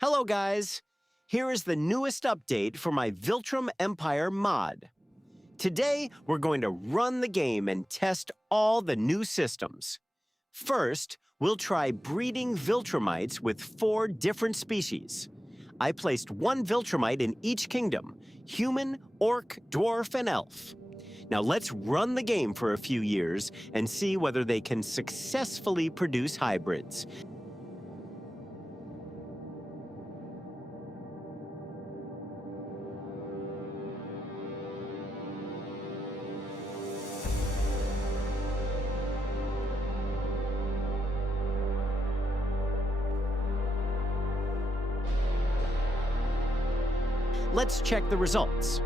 Hello guys! Here is the newest update for my Viltrum Empire mod. Today, we're going to run the game and test all the new systems. First, we'll try breeding Viltrumites with 4 different species. I placed 1 Viltrumite in each kingdom: human, orc, dwarf, and elf. Now let's run the game for a few years and see whether they can successfully produce hybrids. Let's check the results.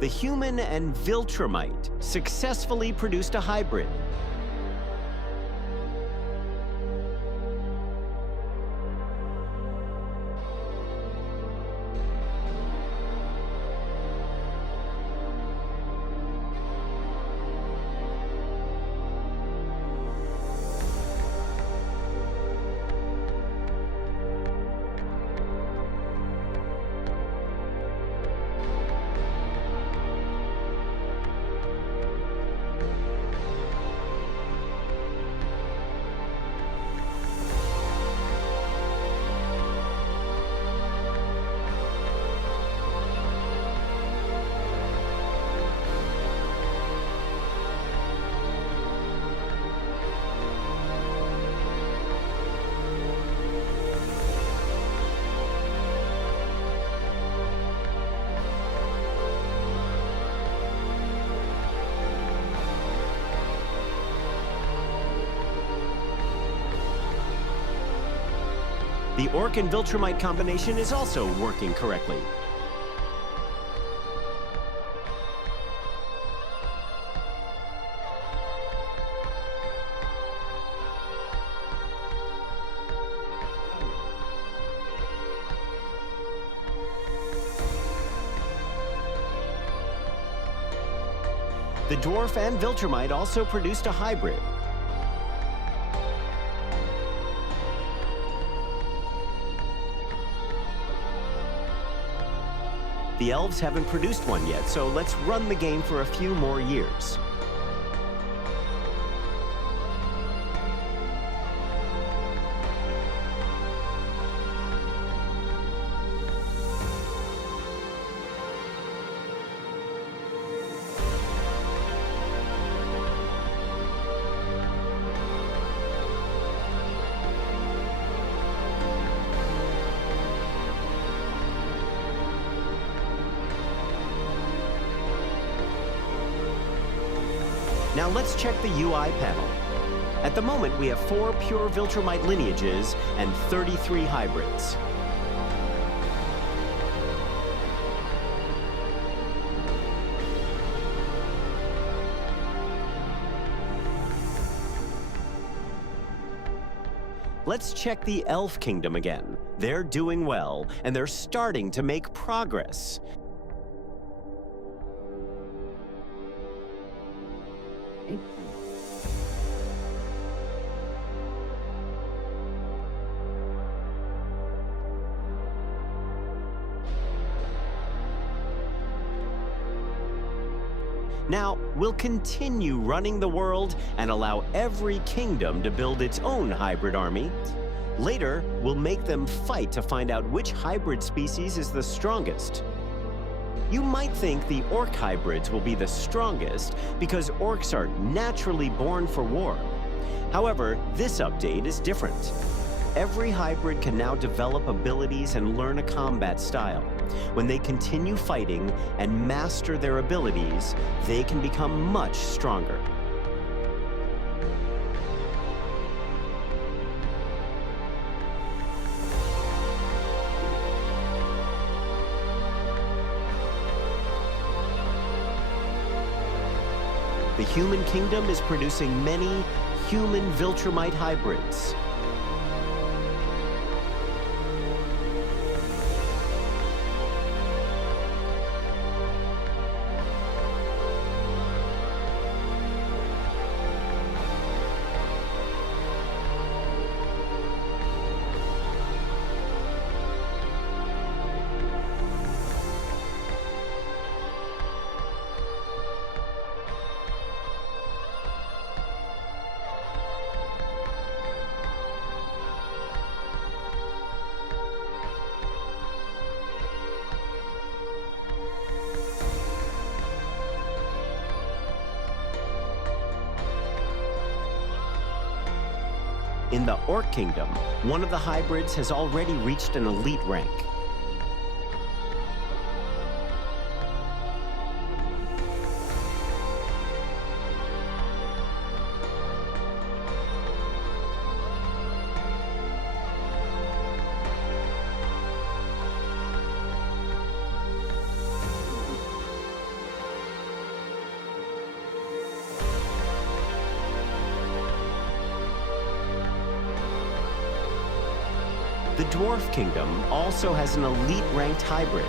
The human and Viltrumite successfully produced a hybrid. The orc and Viltrumite combination is also working correctly. The dwarf and Viltrumite also produced a hybrid. The elves haven't produced one yet, so let's run the game for a few more years. Now let's check the UI panel. At the moment, we have 4 pure Viltrumite lineages and 33 hybrids. Let's check the Elf Kingdom again. They're doing well, and they're starting to make progress. Now, we'll continue running the world and allow every kingdom to build its own hybrid army. Later, we'll make them fight to find out which hybrid species is the strongest. You might think the orc hybrids will be the strongest because orcs are naturally born for war. However, this update is different. Every hybrid can now develop abilities and learn a combat style. When they continue fighting and master their abilities, they can become much stronger. The human kingdom is producing many human Viltrumite hybrids. In the Orc Kingdom, one of the hybrids has already reached an elite rank. The Dwarf Kingdom also has an elite-ranked hybrid.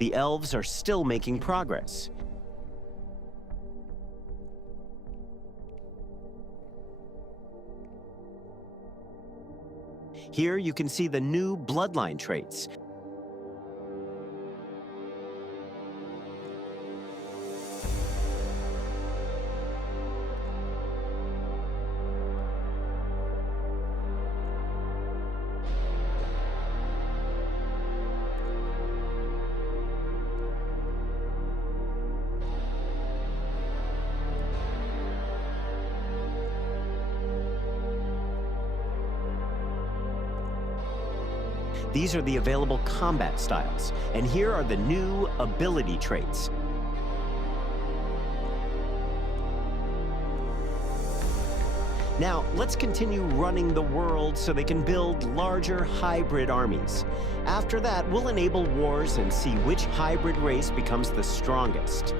The elves are still making progress. Here you can see the new bloodline traits. These are the available combat styles, and here are the new ability traits. Now, let's continue running the world so they can build larger hybrid armies. After that, we'll enable wars and see which hybrid race becomes the strongest.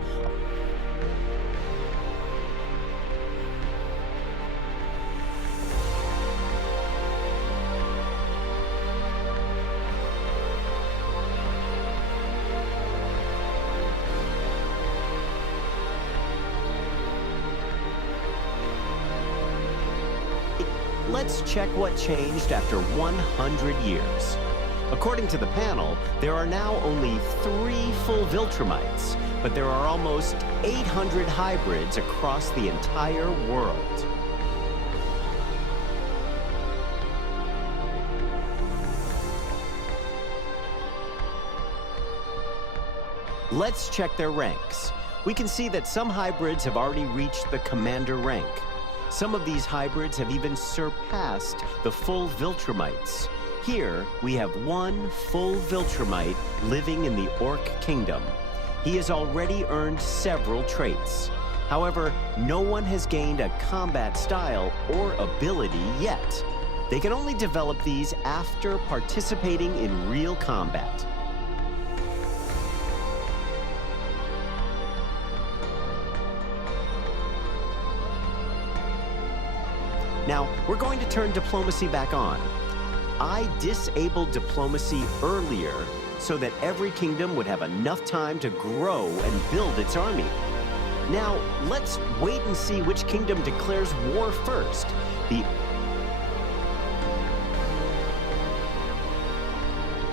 Let's check what changed after 100 years. According to the panel, there are now only 3 full Viltrumites, but there are almost 800 hybrids across the entire world. Let's check their ranks. We can see that some hybrids have already reached the commander rank. Some of these hybrids have even surpassed the full Viltrumites. Here, we have one full Viltrumite living in the Orc Kingdom. He has already earned several traits. However, no one has gained a combat style or ability yet. They can only develop these after participating in real combat. Now, we're going to turn diplomacy back on. I disabled diplomacy earlier so that every kingdom would have enough time to grow and build its army. Now, let's wait and see which kingdom declares war first. The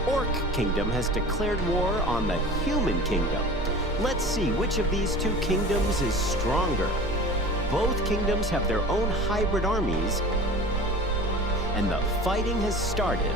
Orc Kingdom has declared war on the Human Kingdom. Let's see which of these two kingdoms is stronger. Both kingdoms have their own hybrid armies, and the fighting has started.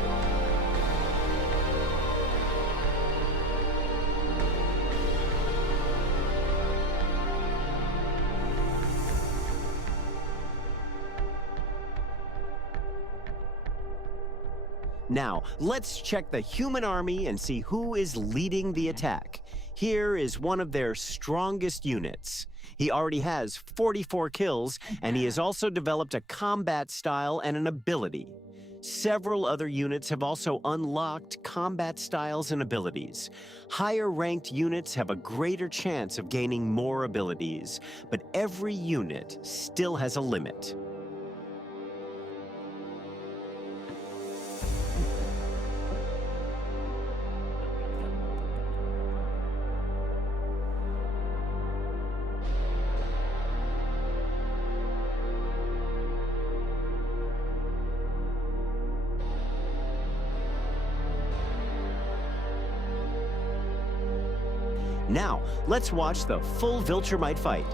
Now, let's check the human army and see who is leading the attack. Here is one of their strongest units. He already has 44 kills, and he has also developed a combat style and an ability. Several other units have also unlocked combat styles and abilities. Higher-ranked units have a greater chance of gaining more abilities, but every unit still has a limit. Now, let's watch the full Viltrumite fight.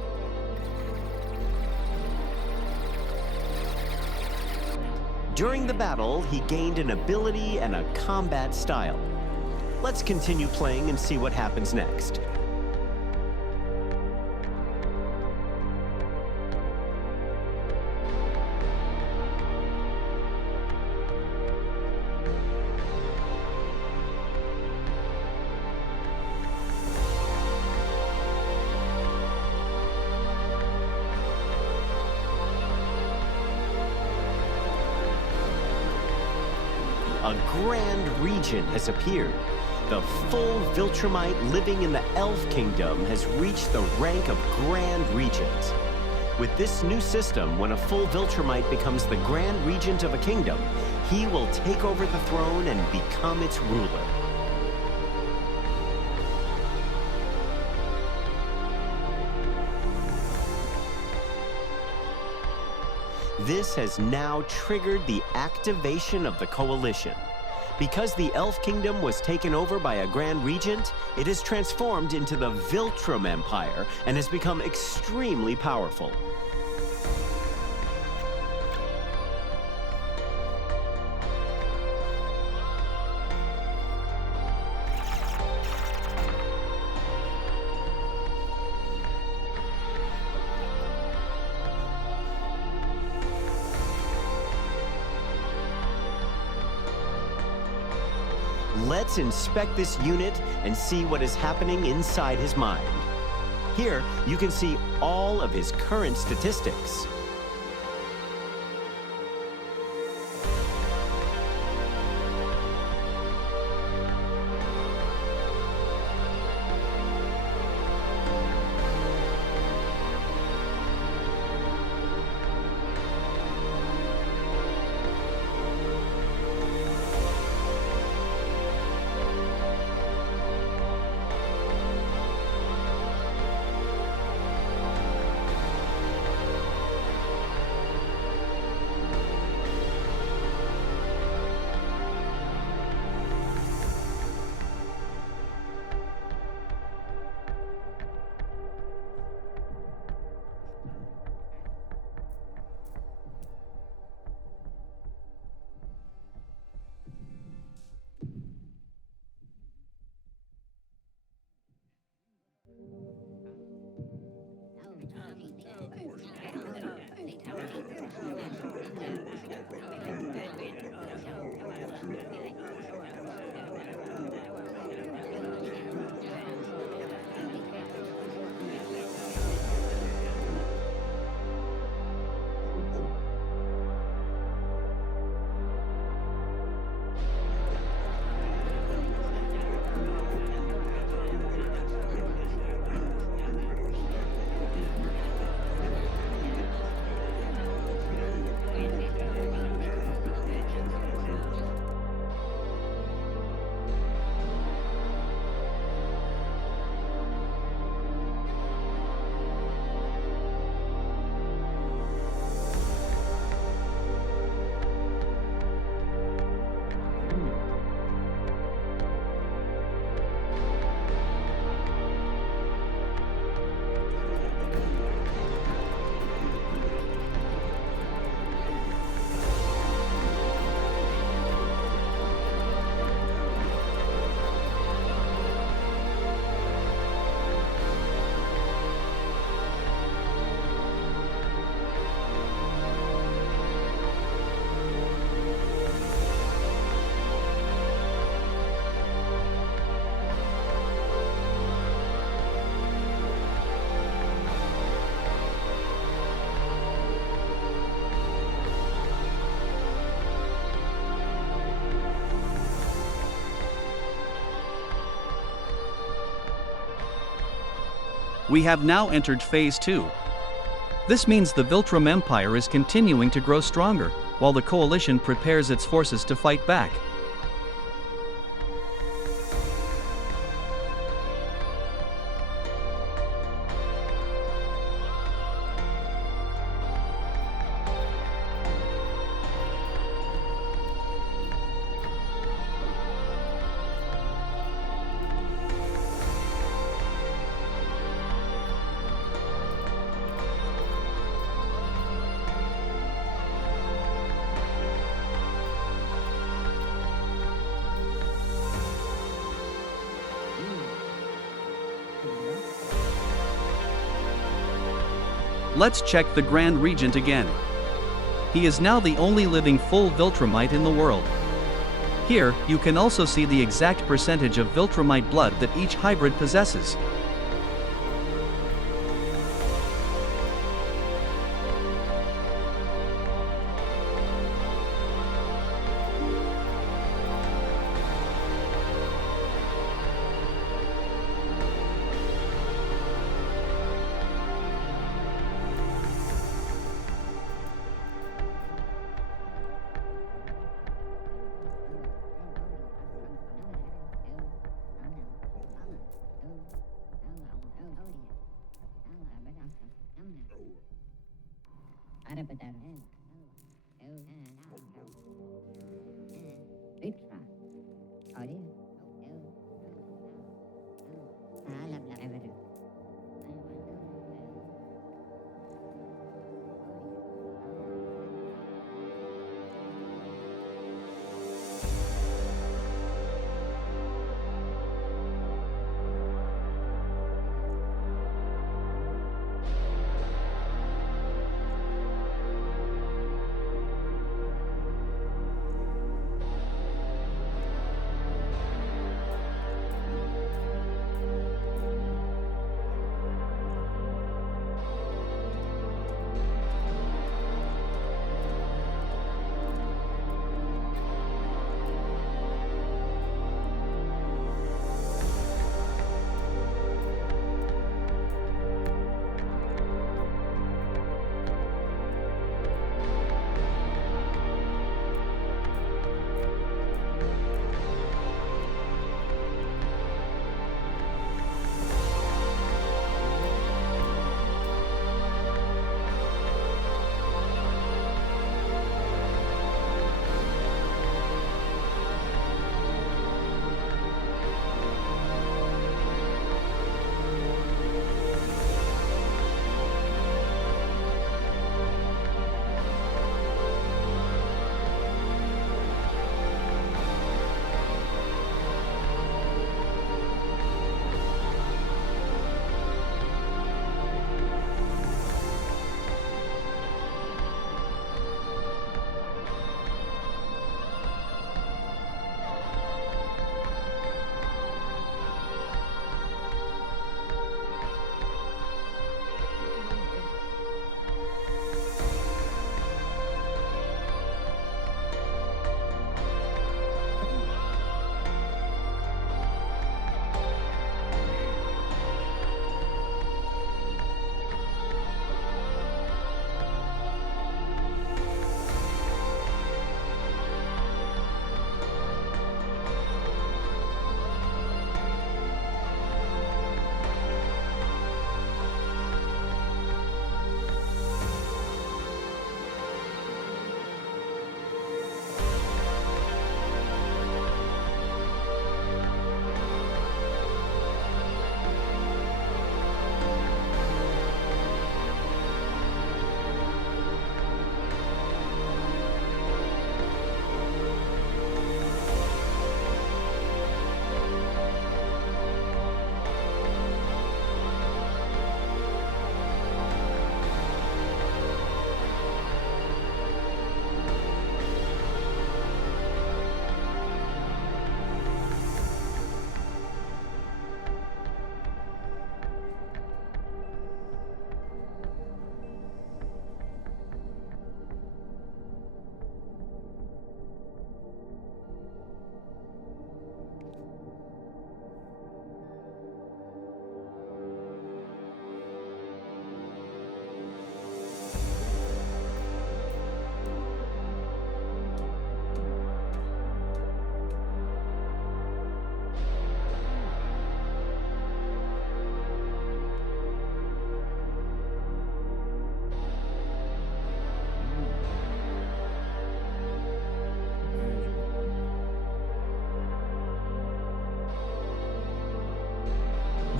During the battle, he gained an ability and a combat style. Let's continue playing and see what happens next. A grand regent has appeared. The full Viltrumite living in the Elf Kingdom has reached the rank of Grand Regent. With this new system, when a full Viltrumite becomes the Grand Regent of a kingdom, he will take over the throne and become its ruler. This has now triggered the activation of the coalition. Because the Elf Kingdom was taken over by a Grand Regent, it is transformed into the Viltrum Empire and has become extremely powerful. Let's inspect this unit and see what is happening inside his mind. Here, you can see all of his current statistics. We have now entered Phase 2. This means the Viltrum Empire is continuing to grow stronger, while the coalition prepares its forces to fight back. Let's check the Grand Regent again. He is now the only living full Viltrumite in the world. Here, you can also see the exact percentage of Viltrumite blood that each hybrid possesses.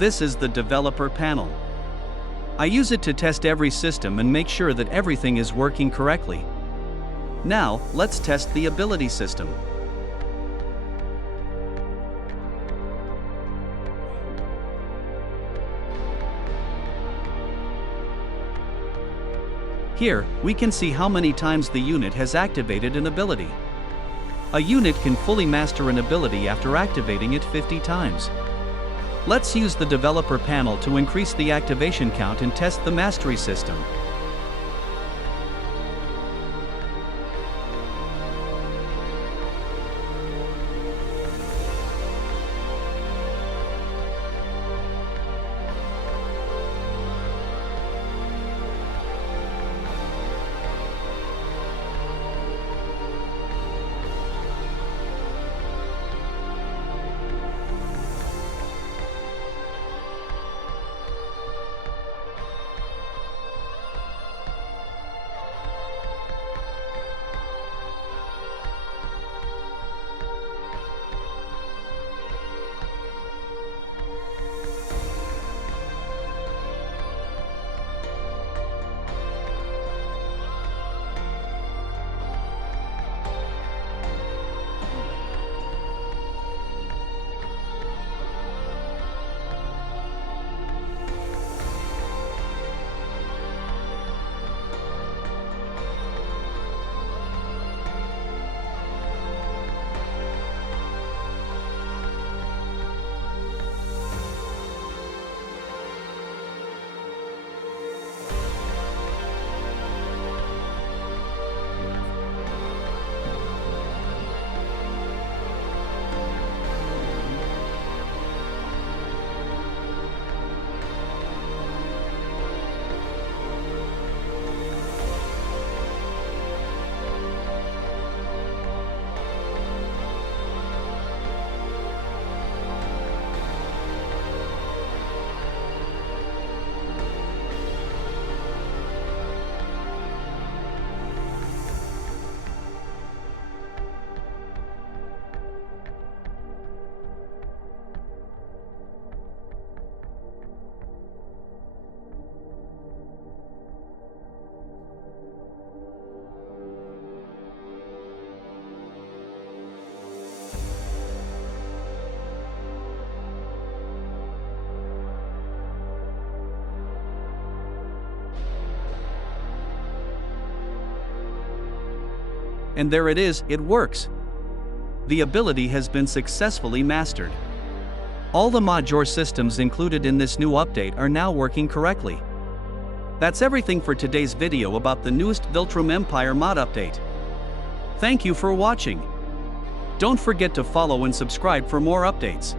This is the developer panel. I use it to test every system and make sure that everything is working correctly. Now, let's test the ability system. Here, we can see how many times the unit has activated an ability. A unit can fully master an ability after activating it 50 times. Let's use the developer panel to increase the activation count and test the mastery system. And there it is, it works. The ability has been successfully mastered. All the module systems included in this new update are now working correctly. That's everything for today's video about the newest Viltrum Empire mod update. Thank you for watching. Don't forget to follow and subscribe for more updates.